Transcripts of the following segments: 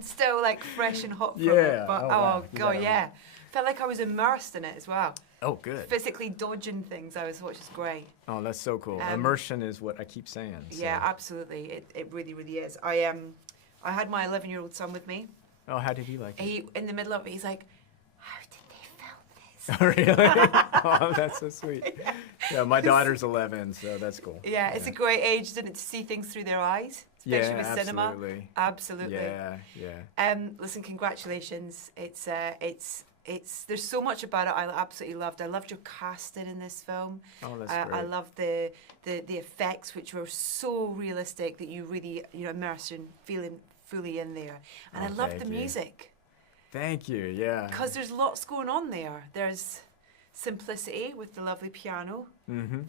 still like fresh and hot from Yeah. it. But wow. god, yeah. Felt like I was immersed in it as well. Oh, good. Physically dodging things, which is great. Oh, that's so cool. Immersion is what I keep saying. So. Yeah, absolutely. It really, really is. I had my 11-year-old son with me. Oh, how did he like it? He, in the middle of it, he's like, how did they film this? Oh, really? Oh, that's so sweet. Yeah, my daughter's 11, so that's cool. Yeah, it's a great age, isn't it, to see things through their eyes, especially with cinema. Absolutely. Absolutely. Yeah. Listen, congratulations. It's there's so much about it I absolutely loved. I loved your casting in this film. Oh, that's great. I loved the effects, which were so realistic that you really immerse and feeling fully in there. And I loved the music. Thank you. Yeah. Because there's lots going on there. There's simplicity with the lovely piano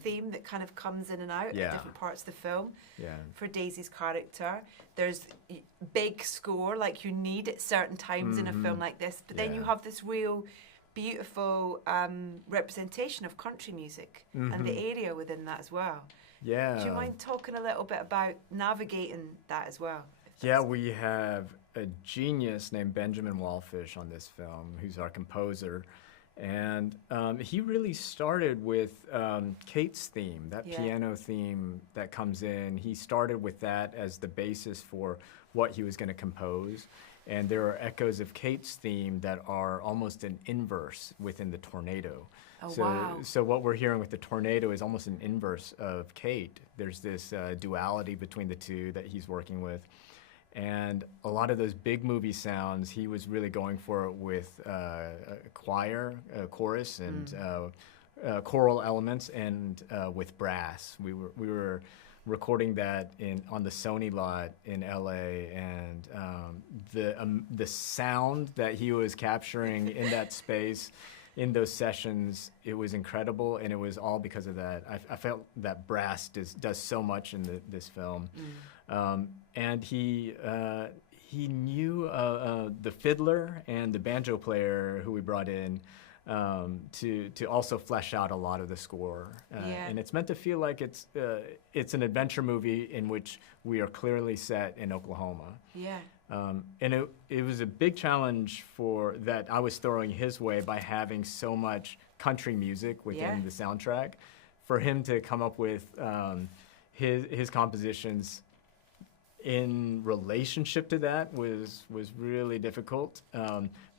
theme that kind of comes in and out at different parts of the film. Yeah. For Daisy's character, there's big score like you need at certain times in a film like this, but then you have this real beautiful representation of country music and the area within that as well. Yeah. Do you mind talking a little bit about navigating that as well? Yeah, we have a genius named Benjamin Wallfish on this film, who's our composer. And he really started with Kate's theme, that piano theme that comes in. He started with that as the basis for what he was going to compose. And there are echoes of Kate's theme that are almost an inverse within the tornado. Oh, wow. So what we're hearing with the tornado is almost an inverse of Kate. There's this duality between the two that he's working with. And a lot of those big movie sounds, he was really going for it with a choir, a chorus, and choral elements, and with brass. We were recording that on the Sony lot in LA, and the sound that he was capturing in that space, in those sessions, it was incredible, and it was all because of that. I felt that brass does so much in this film. And he knew the fiddler and the banjo player who we brought in to also flesh out a lot of the score. And it's meant to feel like it's an adventure movie in which we are clearly set in Oklahoma. Yeah. And it was a big challenge that I was throwing his way by having so much country music within the soundtrack. For him to come up with his compositions in relationship to that was really difficult,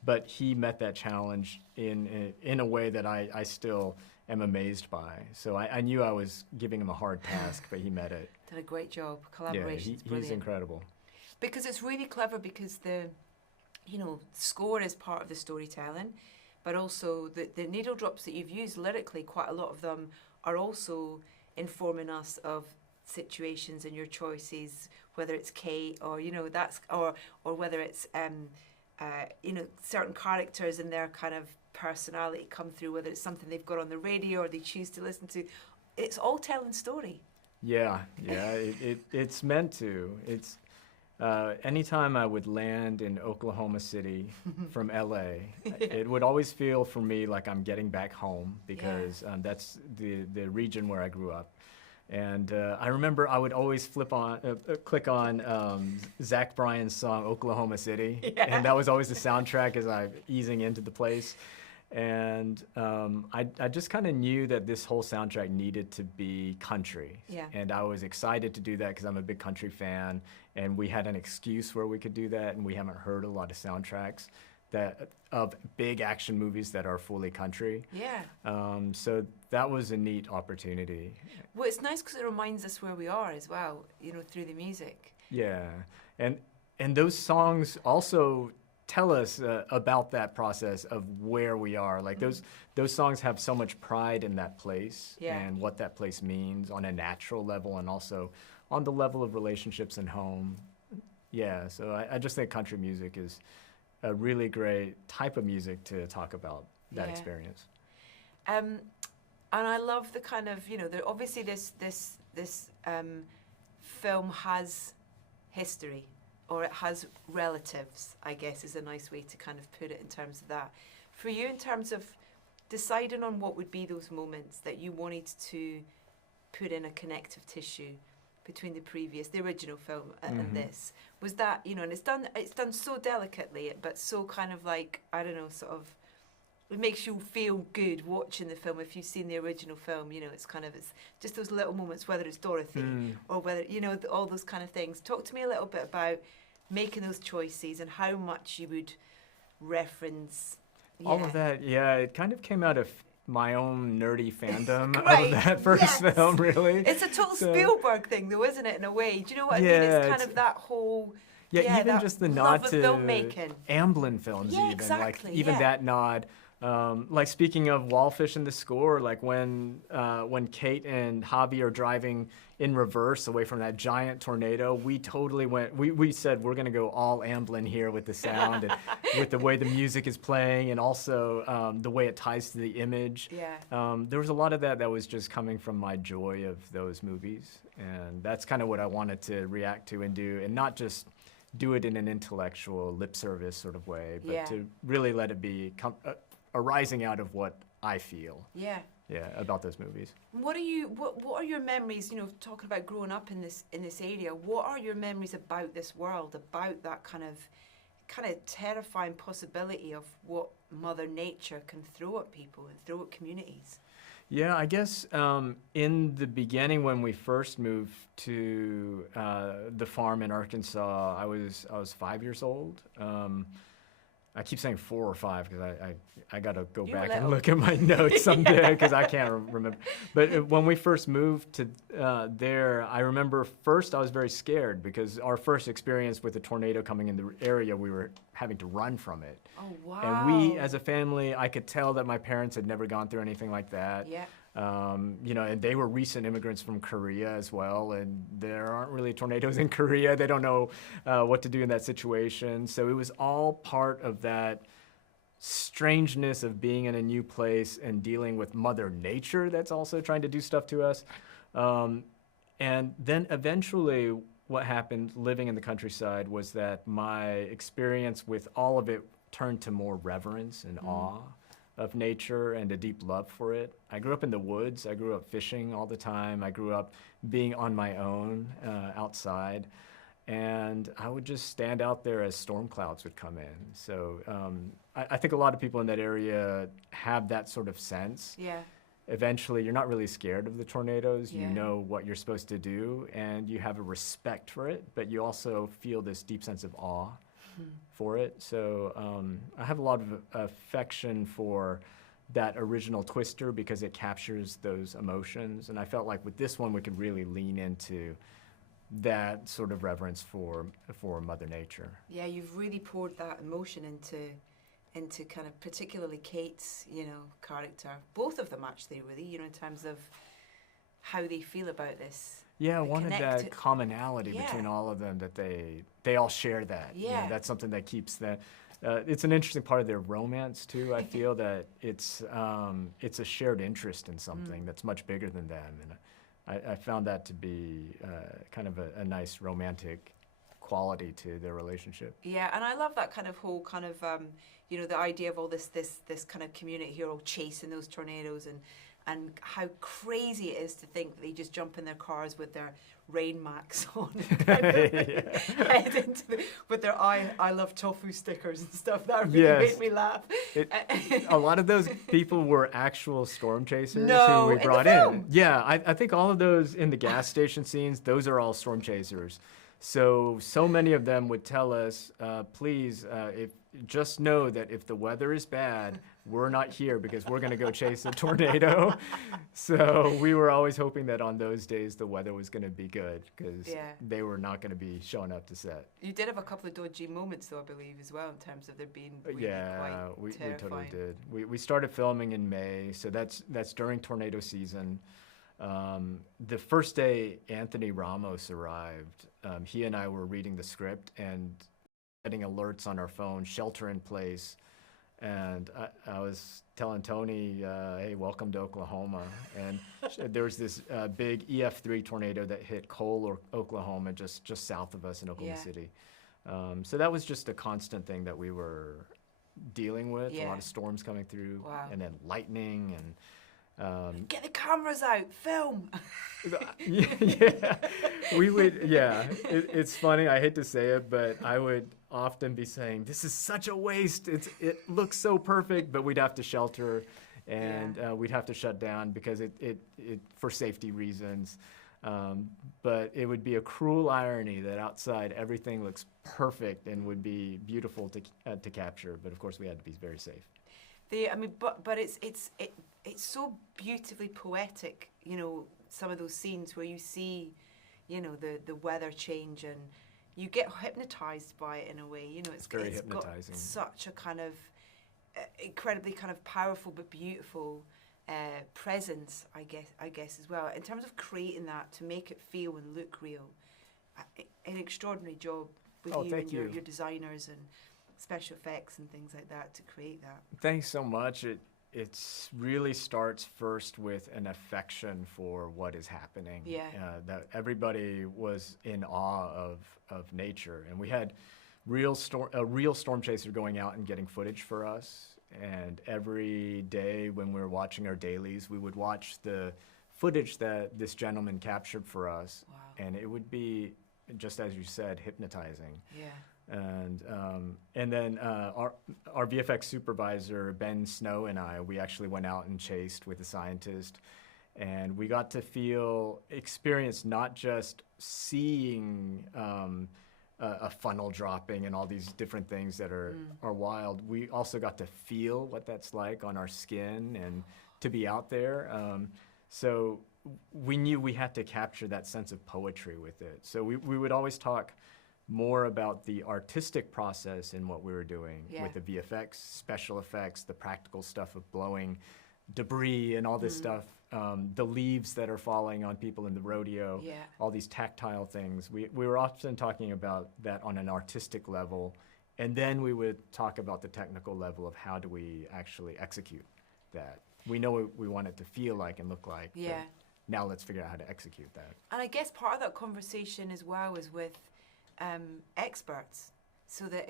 but he met that challenge in a way that I still am amazed by. So I knew I was giving him a hard task, but he met it. Did a great job. Collaboration's brilliant. He's incredible. Because it's really clever because the score is part of the storytelling, but also the needle drops that you've used lyrically, quite a lot of them are also informing us of situations and your choices, whether it's Kate or or whether it's certain characters and their kind of personality come through, whether it's something they've got on the radio or they choose to listen to. It's all telling story. Yeah, it's meant to. It's anytime I would land in Oklahoma City from LA, it would always feel for me like I'm getting back home because that's the region where I grew up. And I remember I would always click on Zach Bryan's song "Oklahoma City," and that was always the soundtrack as I'm easing into the place. And I just kind of knew that this whole soundtrack needed to be country. Yeah. And I was excited to do that because I'm a big country fan, and we had an excuse where we could do that, and we haven't heard a lot of soundtracks of big action movies that are fully country. Yeah. So that was a neat opportunity. Well, it's nice because it reminds us where we are as well, through the music. Yeah, and those songs also tell us about that process of where we are. Like those songs have so much pride in that place and what that place means on a natural level and also on the level of relationships and home. Yeah, so I just think country music is a really great type of music to talk about that experience. And I love the kind of, obviously this film has history, or it has relatives, I guess is a nice way to kind of put it in terms of that. For you, in terms of deciding on what would be those moments that you wanted to put in a connective tissue between the original film and this. Was that, you know, and it's done so delicately, but so kind of like, I don't know, sort of, it makes you feel good watching the film. If you've seen the original film, you know, it's just those little moments, whether it's Dorothy or whether, you know, all those kind of things. Talk to me a little bit about making those choices and how much you would reference. All of that, yeah, it kind of came out of my own nerdy fandom Right, of that first film, really. It's a total Spielberg thing, though, isn't it, in a way? Do you know what I mean? It's kind of that whole... Yeah, even just the nod to filmmaking. Amblin films, Yeah, even. exactly, Like, even that nod. Like, speaking of Wallfish in the score, like when Kate and Javi are driving in reverse away from that giant tornado, we totally we said we're going to go all Amblin here with the sound and with the way the music is playing, and also the way it ties to the image. Yeah. There was a lot of that was just coming from my joy of those movies, and that's kind of what I wanted to react to and do, and not just do it in an intellectual lip service sort of way, but to really let it be arising out of what I feel. Yeah. Yeah, about those movies. What are your memories, you know, talking about growing up in this area, what are your memories about this world, about that kind of terrifying possibility of what Mother Nature can throw at people and throw at communities? Yeah, I guess in the beginning when we first moved to the farm in Arkansas, I was 5 years old. I keep saying 4 or 5 because I got to go back and look at my notes someday because I can't remember. But when we first moved to there, I remember first I was very scared because our first experience with a tornado coming in the area, we were having to run from it. Oh, wow. And we, as a family, I could tell that my parents had never gone through anything like that. Yeah. You know, and they were recent immigrants from Korea as well, and there aren't really tornadoes in Korea. They don't know what to do in that situation. So it was all part of that strangeness of being in a new place and dealing with Mother Nature that's also trying to do stuff to us. And then eventually what happened living in the countryside was that my experience with all of it turned to more reverence and awe of nature and a deep love for it. I grew up in the woods. I grew up fishing all the time. I grew up being on my own outside. And I would just stand out there as storm clouds would come in. So I think a lot of people in that area have that sort of sense. Yeah. Eventually, you're not really scared of the tornadoes. You know what you're supposed to do, and you have a respect for it, but you also feel this deep sense of awe for it. So I have a lot of affection for that original Twister because it captures those emotions. And I felt like with this one, we could really lean into that sort of reverence for Mother Nature. Yeah, you've really poured that emotion into kind of particularly Kate's, you know, character. Both of them actually, really, you know, in terms of how they feel about this. Yeah, I wanted that commonality between all of them, that they all share that. Yeah. You know, that's something that keeps that. It's an interesting part of their romance too. I feel that it's a shared interest in something that's much bigger than them, and I found that to be kind of a nice romantic quality to their relationship. Yeah, and I love that kind of whole kind of you know, the idea of all this kind of community here all chasing those tornadoes, and how crazy it is to think that they just jump in their cars with their rain max on and kind of head into with their I love tofu stickers and stuff. That really made me laugh. A lot of those people were actual storm chasers who we brought in. Yeah, I think all of those in the gas station scenes, those are all storm chasers. So many of them would tell us, please, just know that if the weather is bad, we're not here because we're going to go chase a tornado. So we were always hoping that on those days the weather was going to be good because they were not going to be showing up to set. You did have a couple of dodgy moments, though, I believe, as well, in terms of there being really we terrifying. totally did. We started filming in May, so that's during tornado season. The first day Anthony Ramos arrived, he and I were reading the script and getting alerts on our phone, shelter in place. And I was telling Tony, hey, welcome to Oklahoma. And there was this big EF3 tornado that hit Cole, Oklahoma, just south of us in Oklahoma City. So that was just a constant thing that we were dealing with, a lot of storms coming through, and then lightning. Get the cameras out, film. Yeah, we would. Yeah, it's funny. I hate to say it, but I would often be saying, "This is such a waste. It looks so perfect," but we'd have to shelter, and we'd have to shut down because it for safety reasons. But it would be a cruel irony that outside everything looks perfect and would be beautiful to capture. But of course, we had to be very safe. But it's so beautifully poetic, you know, some of those scenes where you see, you know, the weather change and you get hypnotized by it in a way, you know. It's very hypnotizing. Got such a kind of incredibly kind of powerful but beautiful presence, I guess as well. In terms of creating that to make it feel and look real, an extraordinary job with you and your designers and special effects and things like that to create that. Thanks so much. It really starts first with an affection for what is happening. Yeah. That everybody was in awe of nature, and we had a real storm chaser going out and getting footage for us. And every day when we were watching our dailies, we would watch the footage that this gentleman captured for us. Wow. And it would be, just as you said, hypnotizing. Yeah. And then our VFX supervisor, Ben Snow, and we actually went out and chased with a scientist. And we got to experience not just seeing a funnel dropping and all these different things that are wild. We also got to feel what that's like on our skin and to be out there. So we knew we had to capture that sense of poetry with it. So we would always talk more about the artistic process in what we were doing with the VFX, special effects, the practical stuff of blowing debris and all this stuff, the leaves that are falling on people in the rodeo, all these tactile things. We were often talking about that on an artistic level, and then we would talk about the technical level of how do we actually execute that. We know what we want it to feel like and look like, but now let's figure out how to execute that. And I guess part of that conversation as well is with experts, so that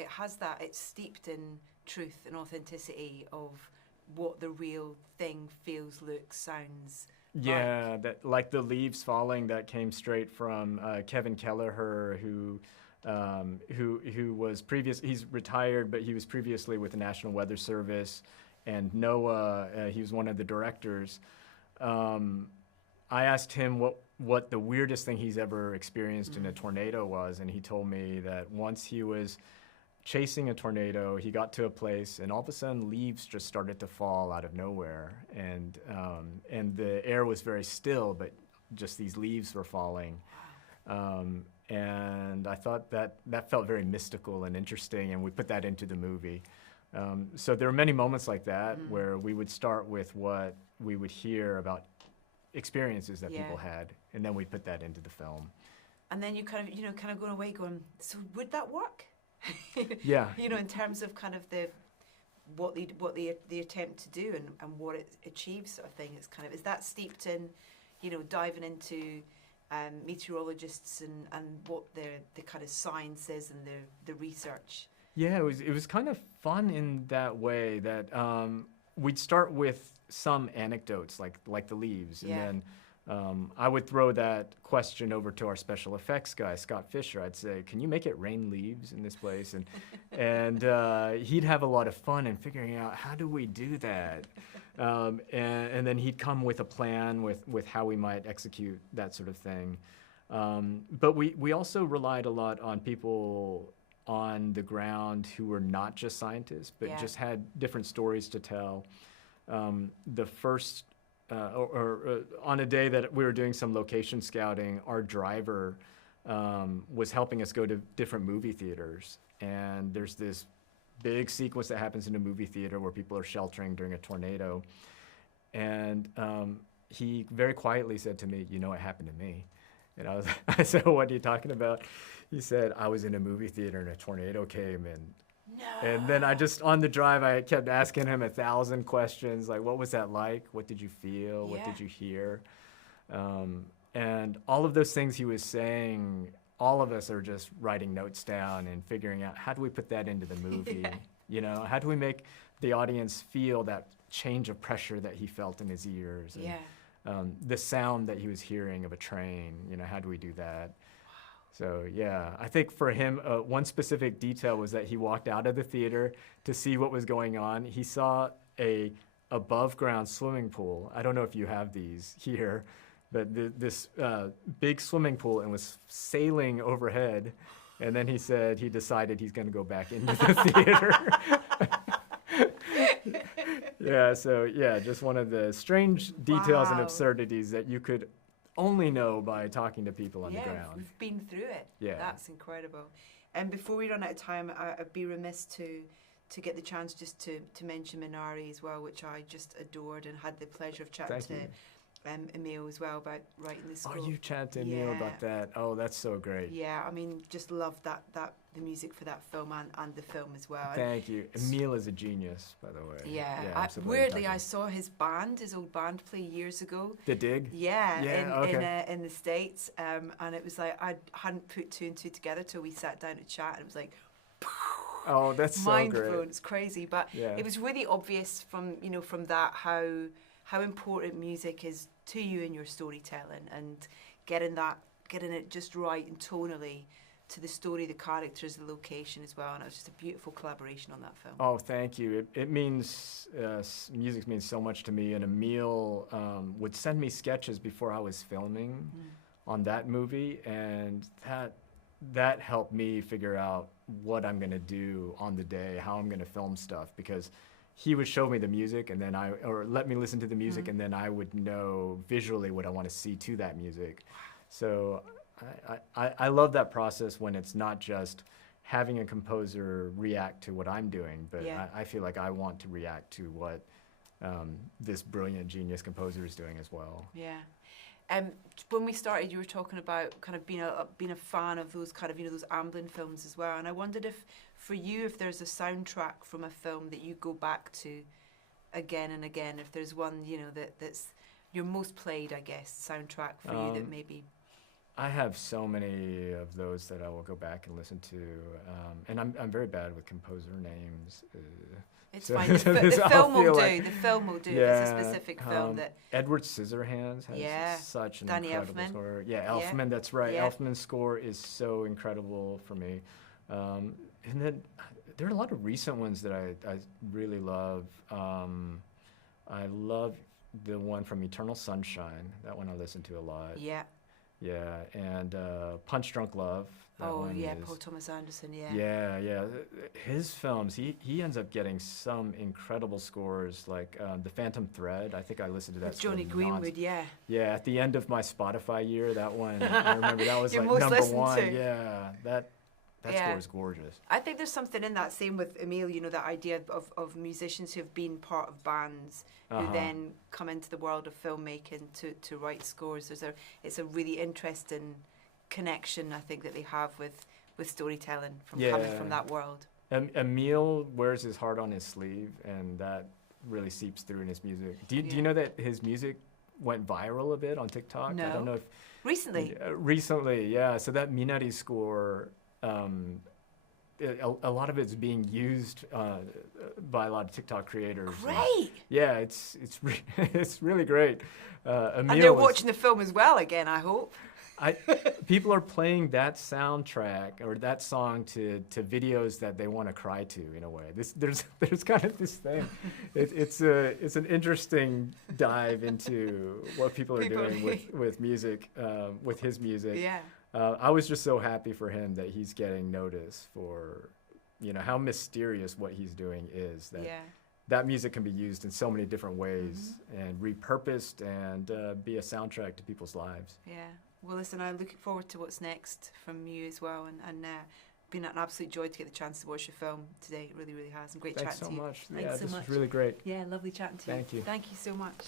it's steeped in truth and authenticity of what the real thing feels, looks, sounds. Yeah, like the leaves falling that came straight from Kevin Kelleher, who was he's retired, but he was previously with the National Weather Service, and NOAA. He was one of the directors. I asked him what the weirdest thing he's ever experienced in a tornado was, and he told me that once he was chasing a tornado, he got to a place, and all of a sudden leaves just started to fall out of nowhere, and the air was very still, but just these leaves were falling, and I thought that felt very mystical and interesting, and we put that into the movie. So there are many moments like that where we would start with what we would hear about experiences that people had, and then we put that into the film. And then you kind of going away going, so would that work? Yeah. You know, in terms of kind of what they attempt to do and what it achieves, sort of thing. It's kind of, is that steeped in, you know, diving into meteorologists and what the kind of science is and the research? Yeah, it was kind of fun in that way that we'd start with some anecdotes like the leaves, and then I would throw that question over to our special effects guy, Scott Fisher. I'd say, "Can you make it rain leaves in this place?" And he'd have a lot of fun in figuring out how do we do that, and then he'd come with a plan with how we might execute that sort of thing. But we also relied a lot on people on the ground who were not just scientists, but just had different stories to tell. The first, on a day that we were doing some location scouting, our driver was helping us go to different movie theaters. And there's this big sequence that happens in a movie theater where people are sheltering during a tornado. And he very quietly said to me, "You know what happened to me?" And I said, "What are you talking about?" He said, "I was in a movie theater and a tornado came and..." No. And then on the drive, I kept asking him 1,000 questions, like, what was that like? What did you feel? What did you hear? And all of those things he was saying, all of us are just writing notes down and figuring out, how do we put that into the movie? You know, how do we make the audience feel that change of pressure that he felt in his ears. And, Yeah. the sound that he was hearing of a train, you know, how do we do that? So yeah, I think for him, one specific detail was that he walked out of the theater to see what was going on. He saw a above ground swimming pool. I don't know if you have these here, but this big swimming pool, and was sailing overhead. And then he said he decided he's going to go back into the theater. Yeah, so yeah, just one of the strange details and Wow. absurdities that you could only know by talking to people on the Yeah, ground. we've been through it. Yeah. That's incredible. And before we run out of time, I'd be remiss to get the chance just to mention Minari as well, which I just adored and had the pleasure of chatting Thank you. to Emil as well about writing the score. Oh, you chatted to Emil about that. Oh, that's so great. Yeah, I mean, just love that the music for that film and the film as well. Thank you. Emil is a genius, by the way. Yeah, absolutely. weirdly, I saw his old band play years ago. The Dig? Yeah, Yeah, in the States, and it was like I hadn't put two and two together till we sat down to chat, and it was like Oh, that's so mind great. blown. It's crazy, but Yeah. it was really obvious from that how important music is to you in your storytelling, and getting it just right and tonally to the story, the characters, the location as well. And it was just a beautiful collaboration on that film. Oh, thank you. It means, music means so much to me. And Emil would send me sketches before I was filming on that movie. And that helped me figure out what I'm going to do on the day, how I'm going to film stuff. Because he would show me the music, and then or let me listen to the music, and then I would know visually what I want to see to that music. So I love that process when it's not just having a composer react to what I'm doing, but Yeah. I feel like I want to react to what this brilliant genius composer is doing as well. Yeah. When we started, you were talking about kind of being a fan of those kind of those Amblin films as well, and I wondered if for you, if there's a soundtrack from a film that you go back to again and again, if there's one that's your most played, I guess, soundtrack for you that maybe. I have so many of those that I will go back and listen to, and I'm very bad with composer names. It's So- fine. The, so the this- I'll film will feel do. like- The film will do. If Yeah, it's a specific film that. Edward Scissorhands has Yeah, such an Danny incredible Elfman. score. Yeah, Elfman, that's right. Yeah. Elfman's score is so incredible for me. And then there are a lot of recent ones that I really love. I love the one from Eternal Sunshine. That one I listen to a lot. Yeah. Yeah, and Punch Drunk Love. That Oh one yeah, is- Paul Thomas Anderson. Yeah. yeah. His films, he ends up getting some incredible scores, like The Phantom Thread. I think I listened to that With score Johnny Greenwood. Yeah. Yeah, at the end of my Spotify year, that one, I remember that was Your like most number listened one. to. Yeah, that Yeah. score is gorgeous. I think there's something in that. Same with Emil, that idea of musicians who have been part of bands who Uh-huh. then come into the world of filmmaking to write scores. It's a really interesting connection, I think, that they have with storytelling coming Yeah. from that world. Emil wears his heart on his sleeve, and that really seeps through in his music. Do you Yeah. know that his music went viral a bit on TikTok? I No. don't know if Recently. recently, yeah. So that Minari score, a lot of it's being used by a lot of TikTok creators. Great. Yeah, it's it's really great. Emil And they're was- watching the film as well again, I hope. people are playing that soundtrack or that song to videos that they want to cry to in a way. There's kind of this thing. It's an interesting dive into what people are doing with music, with his music. Yeah. I was just so happy for him that he's getting notice for, how mysterious what he's doing is. That music can be used in so many different ways and repurposed and be a soundtrack to people's lives. Yeah. Well, listen, I'm looking forward to what's next from you as well, and been an absolute joy to get the chance to watch your film today. It really, really has, and great Thanks chatting so to you. much. Thanks Yeah, so this much. was really great. Yeah, lovely chatting to you. Thank you. Thank you so much.